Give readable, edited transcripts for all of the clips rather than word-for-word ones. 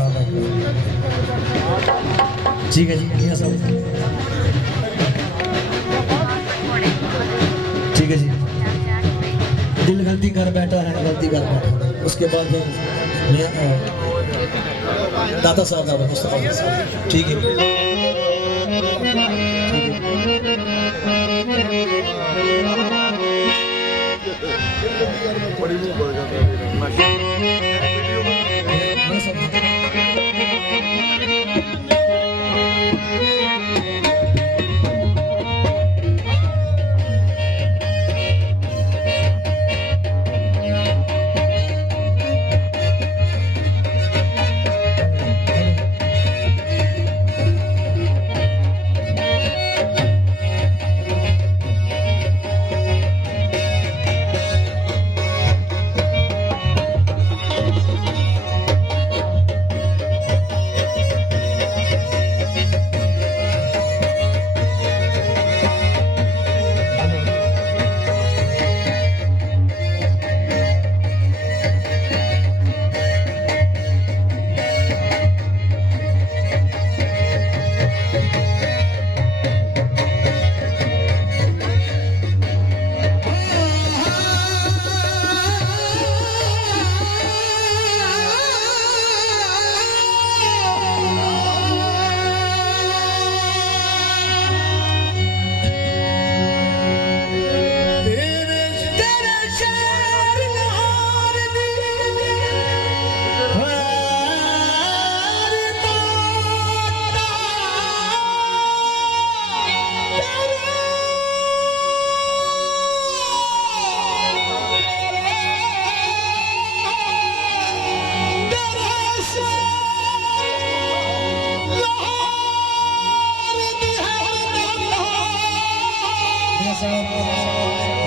बात है। ठीक है जी, ये सब ठीक है जी। दिल गलती कर बैठा है, गलती कर बैठा है। उसके बाद फिर दाता साहब का मुस्तफा साहब, ठीक है। बड़ी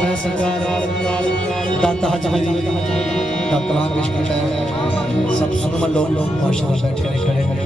मैं सरकार दाता हजरी का कलाम पेश करता है। सब सुनम लोग माशाअल्लाह बैठे खड़े खड़े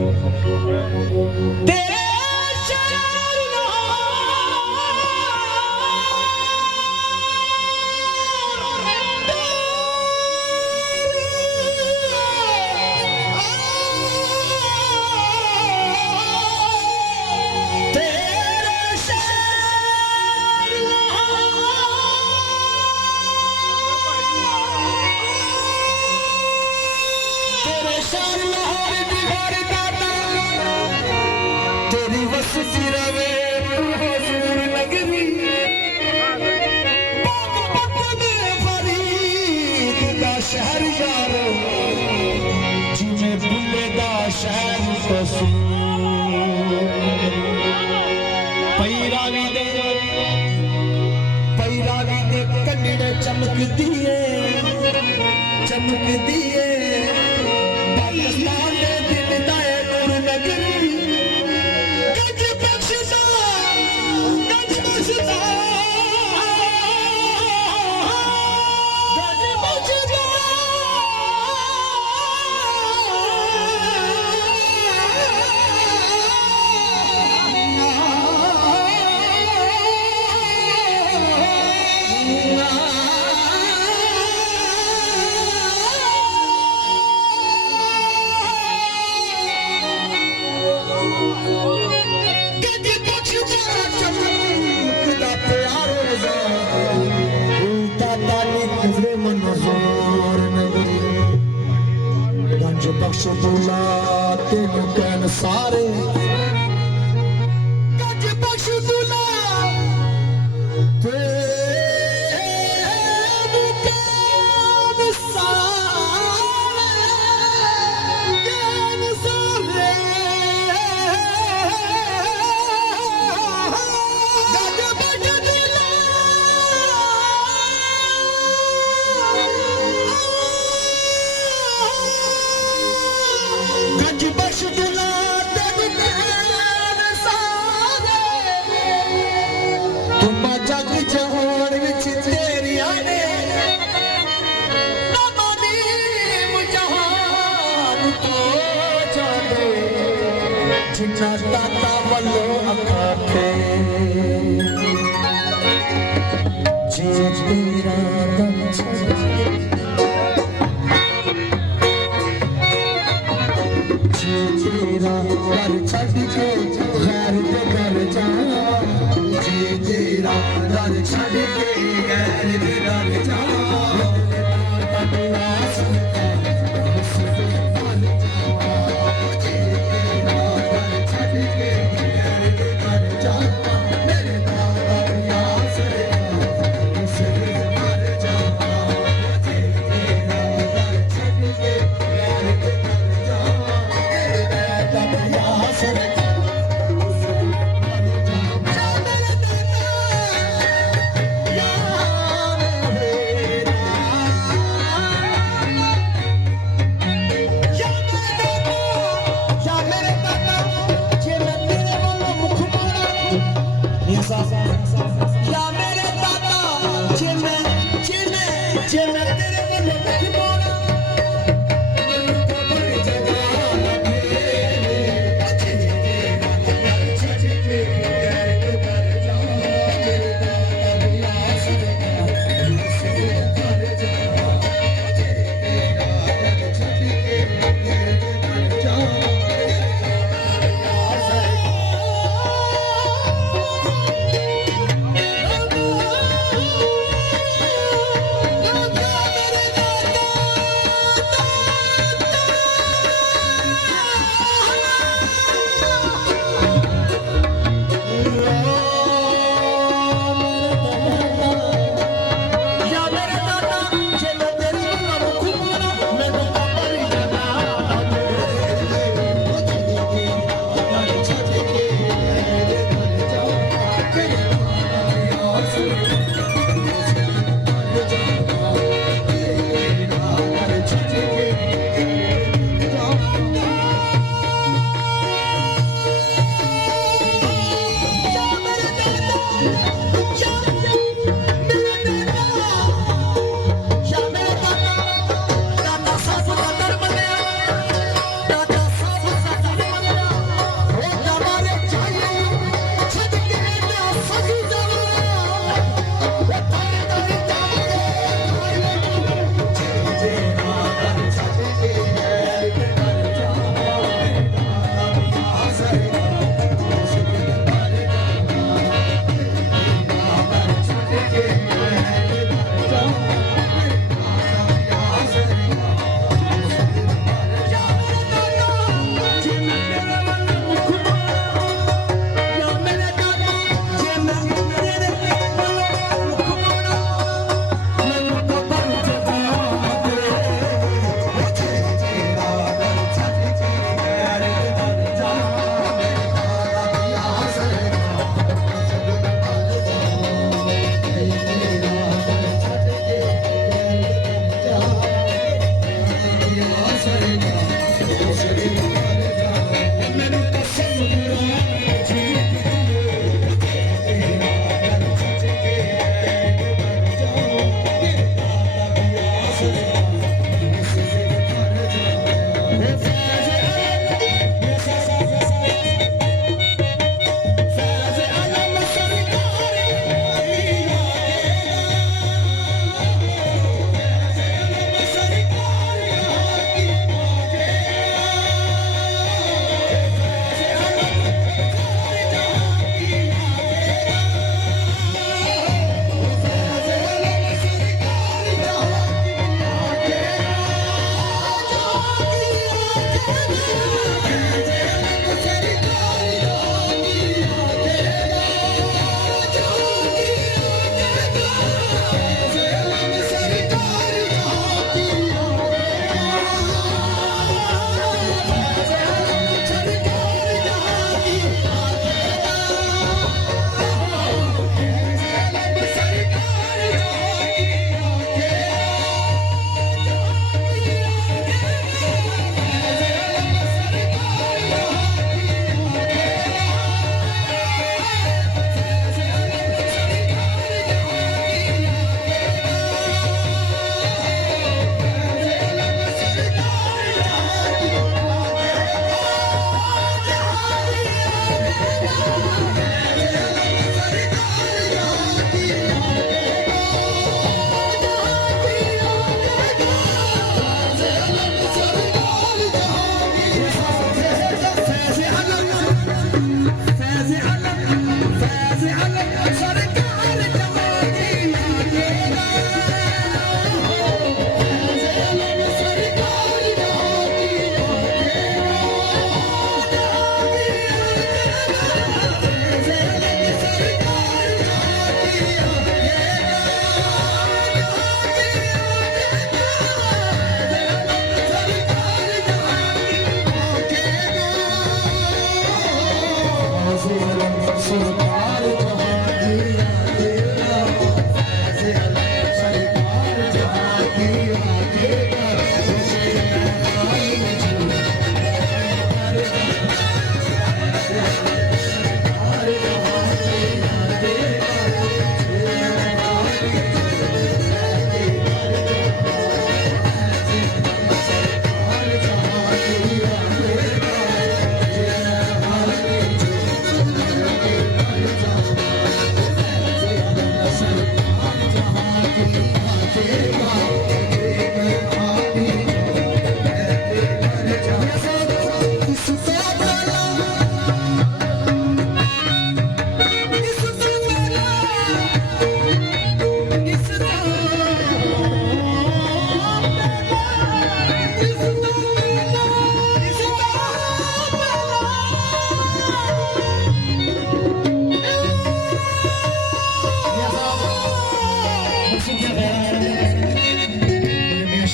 चमक दिए पाकिस्तान ने दिन दाए नूर नगरी गज बख्शदा गज बख्शदा गज बख्शदा बख्शदुल्ला तेनू कहन सारे गज बख्शदुल्ला तेनू कहन सारे गज बख्शदुल्ला गज बख्शदुल्ला तेनू कहन सारे तुम जग जहान विच तेरिया ने नमानीम जहान तो जाने जिन्ना दाता वल्लो अखा थे जे तेरा दम छे तेरा घर छड़ के गैर ते घर जावा जी तेरा घर छड़ के गैर ते घर जावा सरकार जहाँ की आगे ऐसे अलग सरकार जहाँ की आगे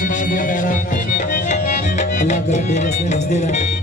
मुझे अल्लाह करे हंसदे रहे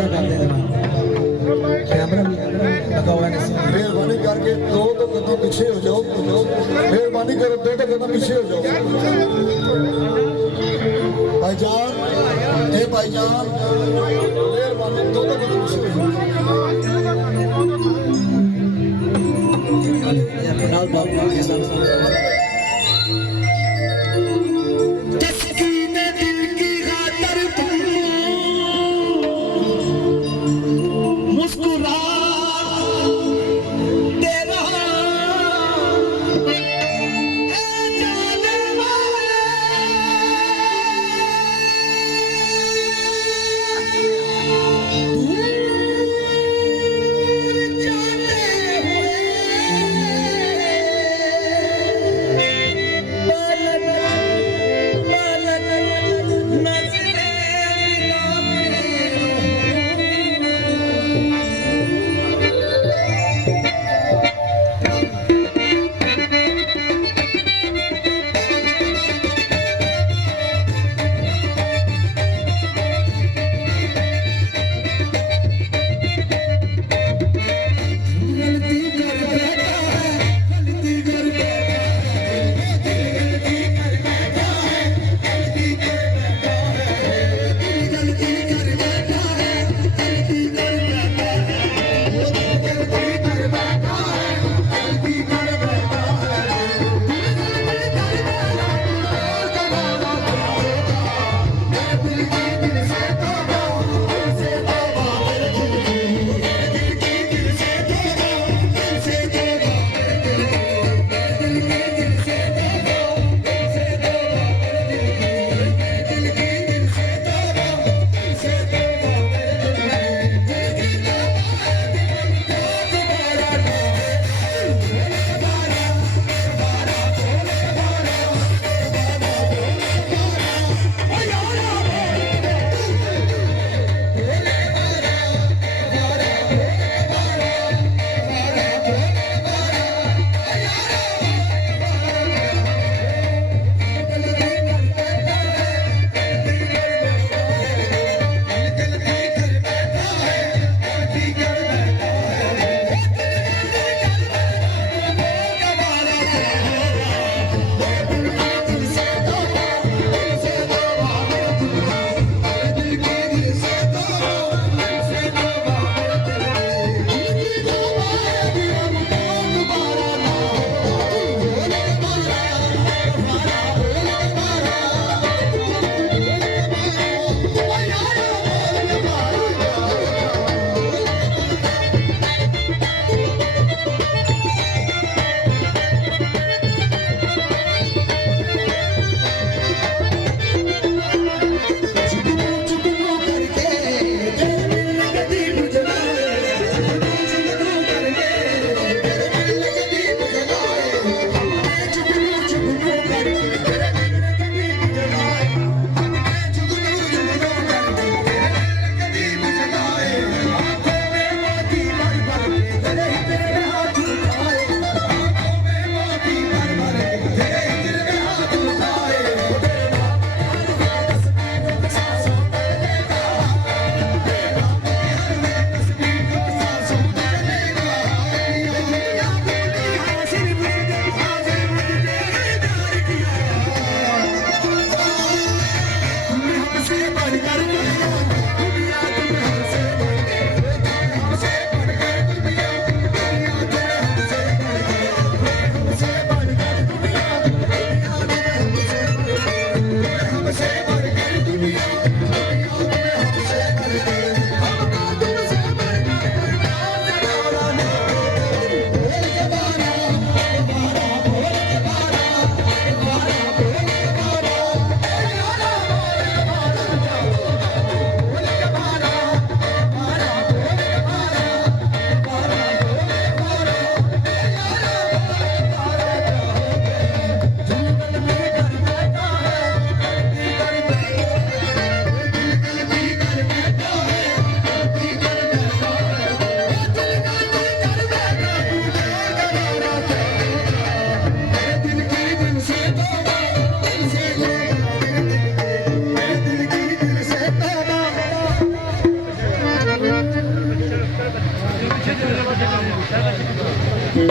अदा करते हैं कैमरा भी लगा हुआ है। मेहरबानी करके दो तो कदम पीछे हो जाओ, मेहरबानी करो दो तो कदम पीछे हो जाओ। भाईजान, ए भाईजान, मेहरबानी दो तो कदम पीछे हो जाओ।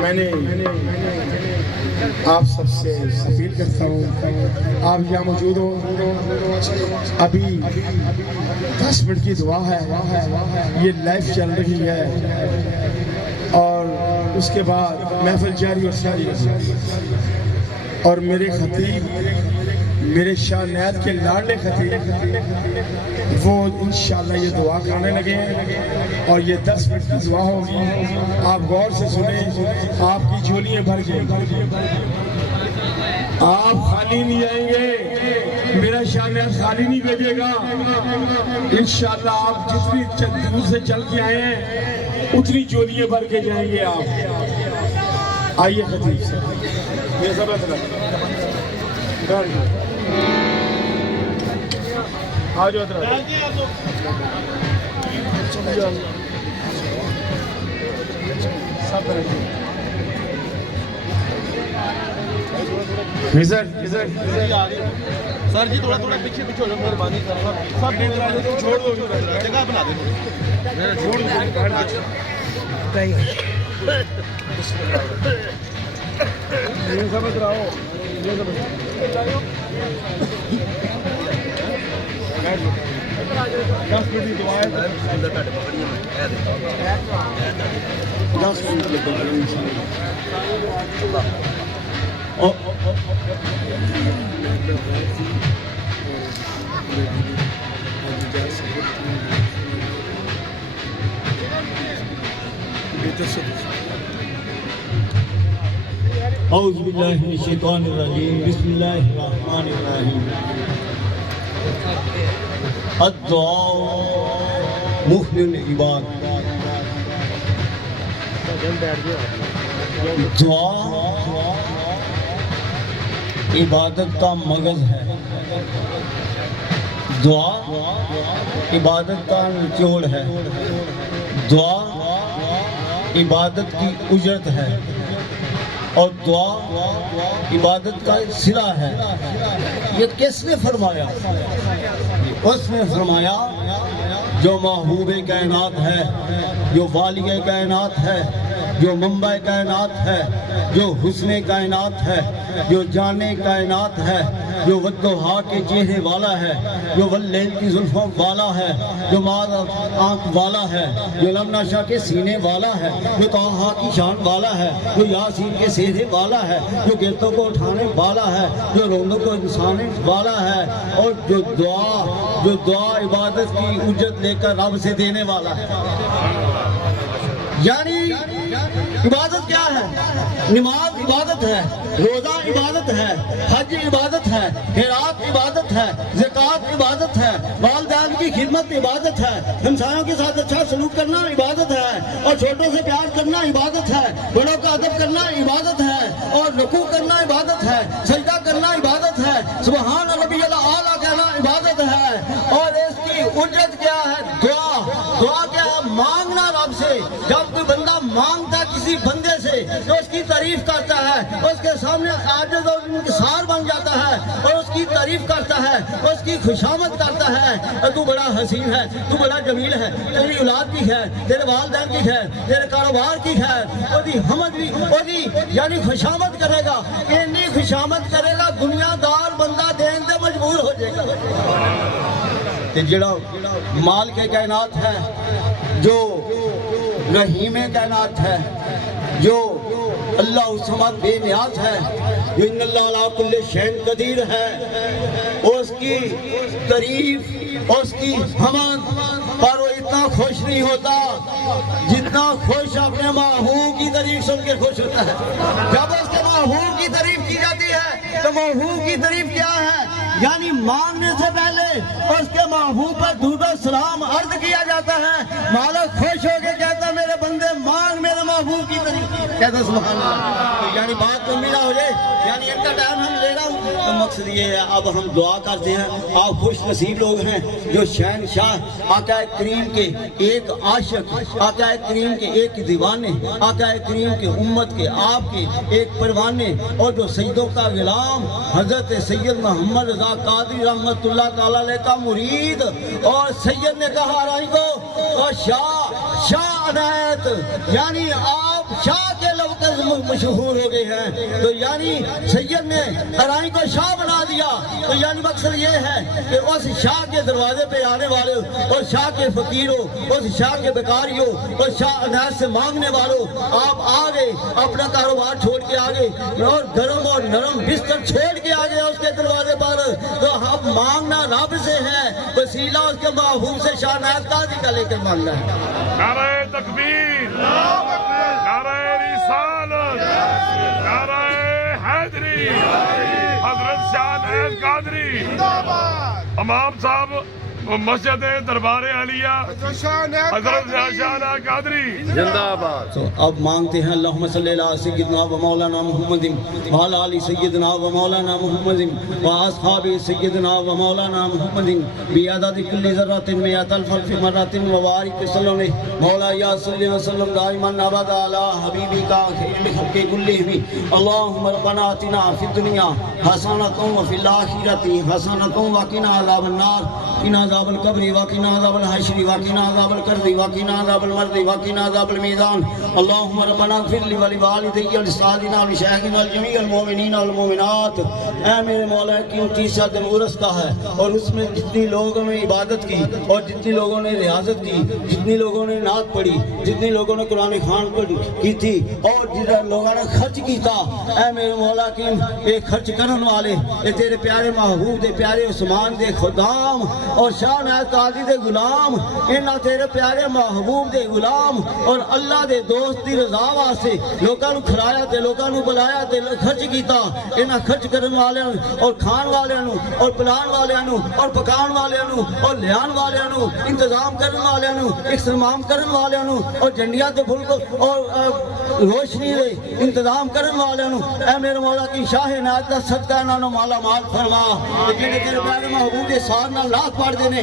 मैंने आप सबसे अपील करता हूँ, आप यहाँ मौजूद हो, अभी 10 मिनट की दुआ है, ये लाइव चल रही है और उसके बाद महफिल जारी और सारी। और मेरे खतीब, मेरे शाह नैत के लाडले खतीब, वो इंशाल्लाह ये दुआ कराने लगे और ये 10 मिनट की दुआ होगी। आप गौर से सुने, आपकी झोलियाँ भर जाएंगी, आप खाली नहीं आएंगे, मेरा शाह नैत खाली नहीं भेजेगा। इंशाल्लाह आप जितनी दूर से चल के आए हैं उतनी झोलियाँ भर के जाएंगे आप। आइए खतीब से ये सब आ जाओ सर जी थोड़ा थोड़ा पीछे पीछे हो जाओ, मेहरबानी सब छोड़ दो, जगह बना दो, छोड़ दो। ये समझ रहा हो, ये समझ 10 मिनट की दुआ है। 10 मिनट औज़ु बिल्लाहि मिनश शैतानिर रजीम, बिस्मिल्लाहिर रहमानिर रहीम। अद्दुआ मुहलिल इबाद, दुआ इबादत का मगज़ है, दुआ इबादत का निचोड़ है, दुआ इबादत की उजरत है और दुआ इबादत का सिला है। ये किसने फरमाया? उसने फरमाया जो महबूब कायनात है, जो वाली कायनात है, जो मंबा कायनात है, जो हुस्न कायनात है, जो जाने कायनात है, जो वद्दुहा के चेहरे वाला है, जो वल्लैल की जुल्फों वाला है, जो माद आँख वाला है, जो लमनाशा के सीने वाला है, जो ताहा की शान वाला है, जो यासीन के सेहरे वाला है, जो गिरतों को उठाने वाला है, जो रोंदों को इंसाने वाला है और जो दुआ इबादत की उजरत लेकर रब से देने वाला है। यानी इबादत क्या है? नमाज इबादत है, रोजा इबादत है, हज इबादत है, खैरात इबादत है, ज़कात इबादत है, वालिदैन की खिदमत इबादत है, हमसायों के साथ अच्छा सलूक करना इबादत है और छोटों से प्यार करना इबादत है, बड़ों का अदब करना इबादत है और रुकू करना इबादत है, सजदा करना इबादत है, सुबहान रब्बियल आला कहना इबादत है। और इसकी उजरत क्या है? दुआ क्या है? मांगना रब से। जब कोई बंदा मांगता किसी बंदे से तो उसकी तारीफ करता है, उसके सामने आजिज़ और इंकिसार बन जाता है और उसकी तारीफ करता है, उसकी खुशामद करता है। तू बड़ा हसीन है, तू बड़ा जमील है, तेरी औलाद की है, तेरे वालिदैन की है, तेरे कारोबार की है, उसकी हमद भी उसकी यानी खुशामद करेगा। इतनी खुशामद करेगा दुनियादार बंदा देने से मजबूर हो जाएगा। जिड़ा माल के कायनात है, जो रहीम कायनात है, जो अल्लाह समद बेनियाज है, जो इन्नल्लाह अला कुल्लि शैइन कदीर है, उसकी तारीफ उसकी हमद पर वो इतना खुश नहीं होता जितना खुश अपने महबूब की तारीफ सुन के खुश होता है। जब उसके महबूब की तारीफ की जाती है तो महबूब की तारीफ क्या है? यानी मांगने से पहले उसके महबूब पर दूध और सलाम अर्ज किया जाता है। मालिक खुश होकर कहता मेरे बंदे मांग मेरे महबूब की तारीफ, कहता सुभान अल्लाह। यानी बात लंबी ना हो जाए, यानी इनका टाइम हम ले रहा हूँ तो मकसद ये है अब हम दुआ करते हैं। आप खुश नसीब लोग हैं जो शहनशाह आका करीम के एक आशिक, आका करीम के एक दीवाने, आका करीम के उम्मत के आपके एक परवाने और जो सैयदों का गुलाम हजरत सैयद मोहम्मद रज़ा कादरी रहमतुल्लाह ताला अलैह का मुरीद। और सैयद ने कहा राई को और शाह अनायत, यानी आप शाह के लवकत मशहूर हो गए हैं। तो यानी सैयद ने अराई को शाह बना दिया। तो यानी मकसद ये है कि उस शाह के दरवाजे पे आने वाले, और शाह के फकीरों, उस शाह के बेकारियों, और शाह अनाज से मांगने वालों, आप आ गए, अपना कारोबार छोड़ के आ गए और गर्म और नरम बिस्तर छोड़ के आ गए उसके दरवाजे पर। तो हम मांगना रब से है, वसीला उसके महबूब से शाह नाज़ काज़ी का लेकर मांगना है। नारे तकबीर, नारे रिसालत, नारे हैदरी, हजरत शाह नाज़ कादरी इमाम साहब मस्जिद दरबार आलिया हजरत शाह नाज़ कादरी जिंदाबाद। तो अब मांगते हैं अल्लाहुम्मा सल्ली अला सय्यिदना व मौलाना मुहम्मदिन व अला आलि सय्यिदना व मौलाना मुहम्मदिन व अस्हाबि सय्यिदना व मौलाना मुहम्मदिन बिअददि कुल्ली ज़र्रतिन मिअतल फ़ल्क़ि मर्रतिन व बारिक वसल्लम मौला या सल्ली व सल्लम दाइमन अबदा अला हबीबिका खैरिल ख़ल्क़ि कुल्लिहिम। अल्लाहुम्मा रब्बना आतिना फ़िद दुनिया हसनतन व फ़िल आखिरति हसनतन व क़िना अज़ाबन नार, क़िना अज़ाबल क़ब्रि व क़िना अज़ाबल हश्रि व क़िना अज़ाबल क़र्ज़ि व क़िना अज़ाबल मर्ज़ि व क़िना अज़ाबल मीज़ान। अल्लाहुम्मा रब्बना इग़फ़िर ली व लिवालिदैया व लिसादिना व लिशैख़िना व जमीअल मुमिनीना वल मुमिनात। ऐ मेरे मौला की 30 दिन उर्स का है, और उसमें जितनी लोगों ने इबादत की, और जितनी लोगों ने रियाजत की, जितनी लोगों ने नात पढ़ी, जितनी लोगों ने कुरान खान की थी, और जितने लोगों ने खर्च किया, ऐ मेरे मौला की ये खर्च करने वाले, ये तेरे प्यारे महबूब दे प्यारे उस्मान दे खुदाम और शाह नाज़ काज़ी दे गुलाम, इन्हां तेरे प्यारे महबूब दे गुलाम और अल्लाह दे दोस्त दी रज़ा वास्ते लोकां नूं खिलाया ते लोकां नूं बुलाया ते खर्च कीता। इन्हां खर्च करन वालियां और खाण वालियां नूं और पिलाण वालियां नूं और पकाण वालियां नूं और लियाण वालियां नूं, इंतजाम करन वालियां नूं, इस्तेमाम करन वालियां नूं, और झंडियां ते फुल्क और रोशनी दे इंतजाम करन वालियां नूं, ऐ मेरे मौला की शाह नाज़ दा सदका इन्हां नूं माला माल फरमा। जेड़े तेरे प्यारे महबूब दे साथ नाल लात पढ़दे ने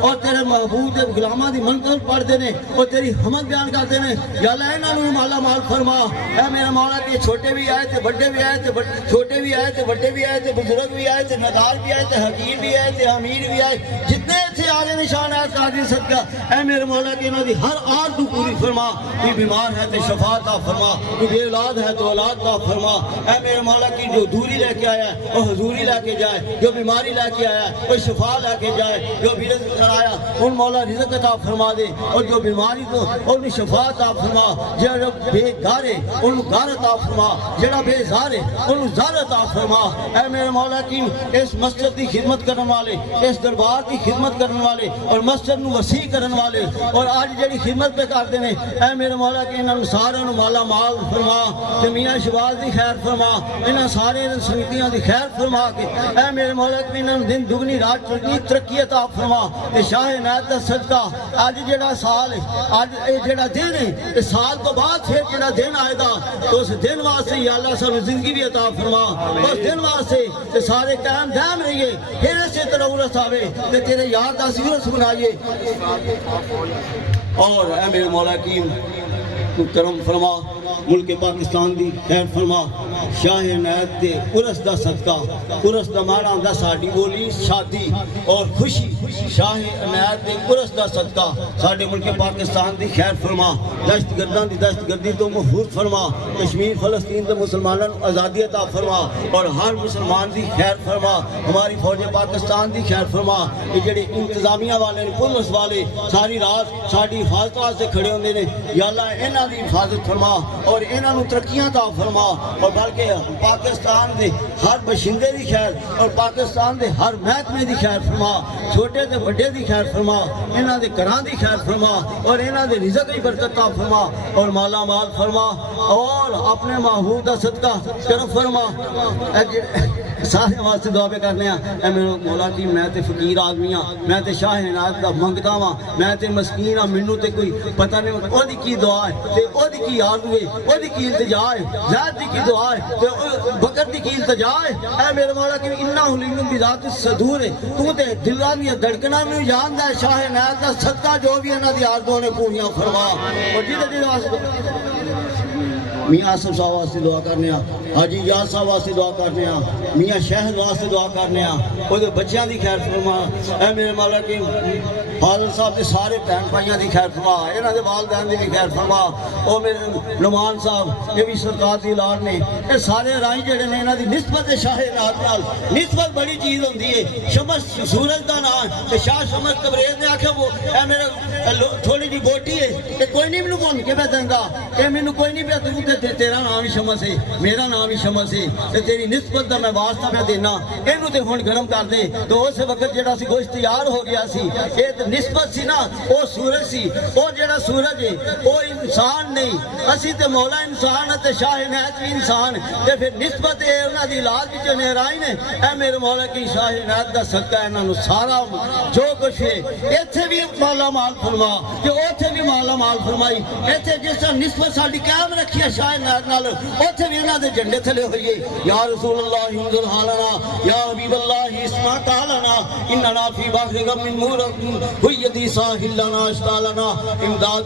और तेरे महबूब दे गुलामां दी मनक़बत पढ़दे ने और तेरी हमद बयान करदे ने, या अल्लाह इन्हां नूं माला माल फरमा। ऐ मेरे मौला के छोटे भी आए थे, बड़े भी आए थे, छोटे भी आए थे, बड़े भी आए थे, बुजुर्ग भी आए थे, नदार भी आए थे, हकीम भी आए थे, अमीर भी आए, जितने थे आगे निशान है काजी सदका। ऐ मेरे मौला के इन्हां दी हर आरज़ू तू पूरी फरमा। कोई बीमार है तो शफा अता फरमा, कोई बेऔलाद है तो औलाद अता फरमा। ऐ मेरे मौला की जो दूरी लेके आया वो हजूरी लेके जाए, जो बीमारी लेके आया कोई शफा लेके जाए, जो भी रिज़्क़ कराया उन मौला रिज़्क़ अता फरमा दे, और जो बीमारी तो उन शफा अता फरमा। जेड़ा बेघर है उन घर अता फरमा, जेड़ा बेज़ार है उन ज़र अता फरमा। ऐ मेरे मौला की इस मस्जिद की खिदमत करने वाले, इस दरबार की खिदमत करने वाले और मस्जिद नूं वसी करने वाले और आज जेड़ी खिदमत पे करते हैं, ऐ मेरे मौला के इन्हां सारिआं नूं माला माल फरमा, ते मियां शहबाज दी खैर फरमा, इन्हां सारे समितियां दी खैर फरमा के ऐ मेरे मौला के इन्हां दिन दुगनी रात चौगनी तरक्की अता फरमा। ते शाह नाज़ दा सदका आज जेड़ा साल है, आज ये जेड़ा दिन है, इस साल तो बाद फिर जेड़ा दिन आएगा, तो उस दिन वास्ते या अल्लाह सानू जिंदगी भी अता फरमा, उस दिन वास्ते ते सारे कायम दायम रहिए, फिर इसे तरह उरस आवे ते तेरे यार दा सूरज बनाइए। और ऐ मेरे मौला की तू करम फरमा, मुल्क पाकिस्तान दी खैर फरमा। शाह नाज़ दे उरस दा सदका, उरस दा माना हुंदा साडी बोली शादी और खुशी, शाह नाज़ दे उरस दा सदका साडे मुल्क पाकिस्तान दी खैर फरमा। दहशतगर्दां दी दहशतगर्दी तो महफूज फरमा, कश्मीर फलस्तीन दे मुसलमानां नूं आज़ादी अता फरमा और हर मुसलमान दी खैर फरमा। हमारी फौज पाकिस्तान दी खैर फरमा। ये जेड़े इंतजामिया वाले पुलिस वाले सारी रात साडी हिफाजत वास्ते खड़े होंदे ने, या अल्लाह इन्हां दी हिफाजत फरमा और इन्हां नूं तरक्कियां अता फरमा, और बल्कि पाकिस्तान दे हर बशिंदे दी खैर और पाकिस्तान दे हर महकमे दी खैर फरमा, छोटे ते बड़े दी खैर फरमा, इन्हां दे घरां दी खैर फरमा और इन्हां दे रिज़्क़ दी बरकत अता फरमा और माला माल फरमा, और अपने महबूब दा सदका करम फरमा। सारे वास्ते दुआ करने मेरे मौला की मैं ते फकीर आदमी हाँ, मैं ते शाह नाज़ दा मंगता वा, मैं ते मस्कीन हाँ, मैनू ते कोई पता नहीं ओदी की दुआ है ते ओदी की आरज़ू है, ओदी की इल्तिजा है, ज़ात दी की दुआ है ते बकर दी की इल्तिजा है। ऐ मेरे मौला की इन्ना हुलीम दी ज़ात सदूर है, तू ते दिलां दी धड़कनां नूं जानदा है। शाह नाज़ दा सदका जो भी इन्हां दी आरज़ूआं ने पूरियां फरमा और जिहदे वास्ते मियाँ आसफ साहब वास्ते दुआ करने हाजी याद साहब वास्ते दुआ करने मियाँ शहद वास्ते दुआ करने ਉਹਦੇ ਬੱਚਿਆਂ ਦੀ ਖੈਰ फरमा ऐ मेरे मालिक की फादर साहब के सारे भैन भाइयों की खैर फरमा इन्हों के वालदैन की भी खैर फरमा वो मेरे नुमान साहब ये भी सरकार की औलाद ने ये सारे राही जड़े ने इन्हों की निस्बत शाह नाल निस्बत बड़ी चीज़ होती है शमस सूरज का नाम तो शाह शमस कबरेज ने आख्या वो ए मेरे थोड़ी जी बोटी है तो कोई नहीं मैंने भुन के मैं देंगा ये मैंने कोई नहीं पिया तू तेरा नाम ही शमस है मेरा नाम ही शमस है तो तेरी निस्बत का मैं वास्ता मैं देना इनू तो हुण गर्म कर दे तो उस वक्त जो गोश्त तैयार हो गया सी ये तो निस्बत सी ना वो सूरज सी वो जो सूरज है वो इंसान नहीं असी तो मौला इंसान है शाह इनायत भी इंसान तो फिर निस्बत है उन्होंने इलाज भी नेराई ने ए मेरे मौला की शाह इनायत का सदका इन्होंने सारा जो कुछ है इत्थे भी माला माल फरमा जो उत्थे भी माला माल फरमाई इत्थे जिस तरह निस्बत साडी कायम रखी है शाह इनायत नाल उत्थे भी इन्हां दे झंडे थले होइए या रसूल अल्लाह हिंदुल हालना या हबीब अल्लाह इस्मा तालना इन्ना फी बाखरि गम मूर हुयदी साहिलना अस्तालना इमदाद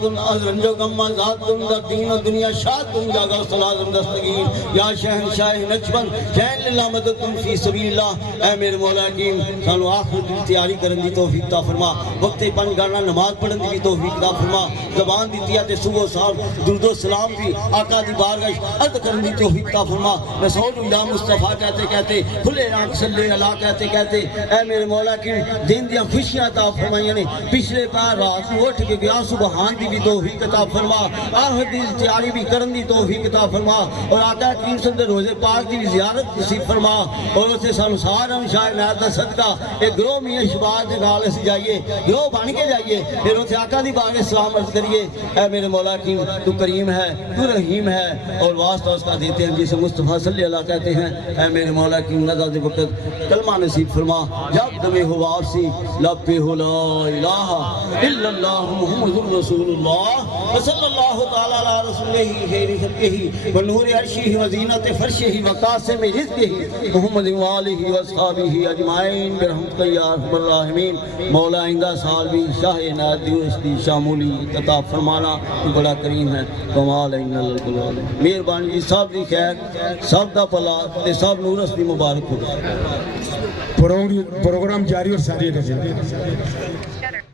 कुन अजरंजो गम्मा जात कुन दीन दुनिया शाद कुन जागा सलाम दस्तगीर या शहंशाह नचबन जैन लिल्लाह मदद कुन फी सबीलिल्लाह ऐ मेरे मौला की सानू आखिर दी तैयारी करन दी तौफीक ता फरमा वक्ते पंज गाना नमाज पढ़न दी तौफीक ता फरमा ज़बान दी दिया ते सुबह साहब दुरूद व सलाम भी आका दी बारगाह अर्ज करन दी तौफीक ता फरमा रसूल या मुस्तफा कहते कहते खुले आंख सल्ले अला कहते कहते ऐ मेरे मौला की दिन दियां खुशियां ता फरमाइयां ने पिछले बार रात को उठ के गया सुबहान दी भी तौफीक ता फरमा आखिर दी तैयारी भी करन दी तौफीक ता फरमा और आका करीम सल्लल्लाहु रोजे पाक दी ज़ियारत नसीब फरमा और उसे सानू सारा शाह इनायत दा सदका एक ग्रोह मियां शबाज दे नाल असीं जाइए ग्रोह बन के जाइए फिर उसे आका दी बारगाह सलाम अर्ज करिए ऐ मेरे मौला की तू करीम है तू रहीम है और वास्ता उसका देते हैं जिसे मुस्तफा सल्लल्लाहु अलैहि कहते हैं ऐ मेरे मौला की नज़र दे वक्त कलमा नसीब फरमा जब दमे हो वापसी लब पे हो ला इलाहा इल्लल्लाह मुहम्मदुर रसूलुल्लाह सल्लल्लाहु तआला अला रसूलिही खैरि खल्क़िही व नूरि अर्शिही व ज़ीनत फर्शिही व कासिम रिज़्क़िही मुहम्मद व आलिही व अस्हाबिही अजमाइन बिरहमतिका या अरहमर राहिमीन मौला आइंदा साल भी शाह इनायत दिवस की शामूली अता फरमाना बड़ा करीम है कमाल इन्नल गुलाल मेहरबानी सब दी खैर सब दा भला ते सब नूरस दी मुबारक हो प्रोग्राम जारी और सारी रहे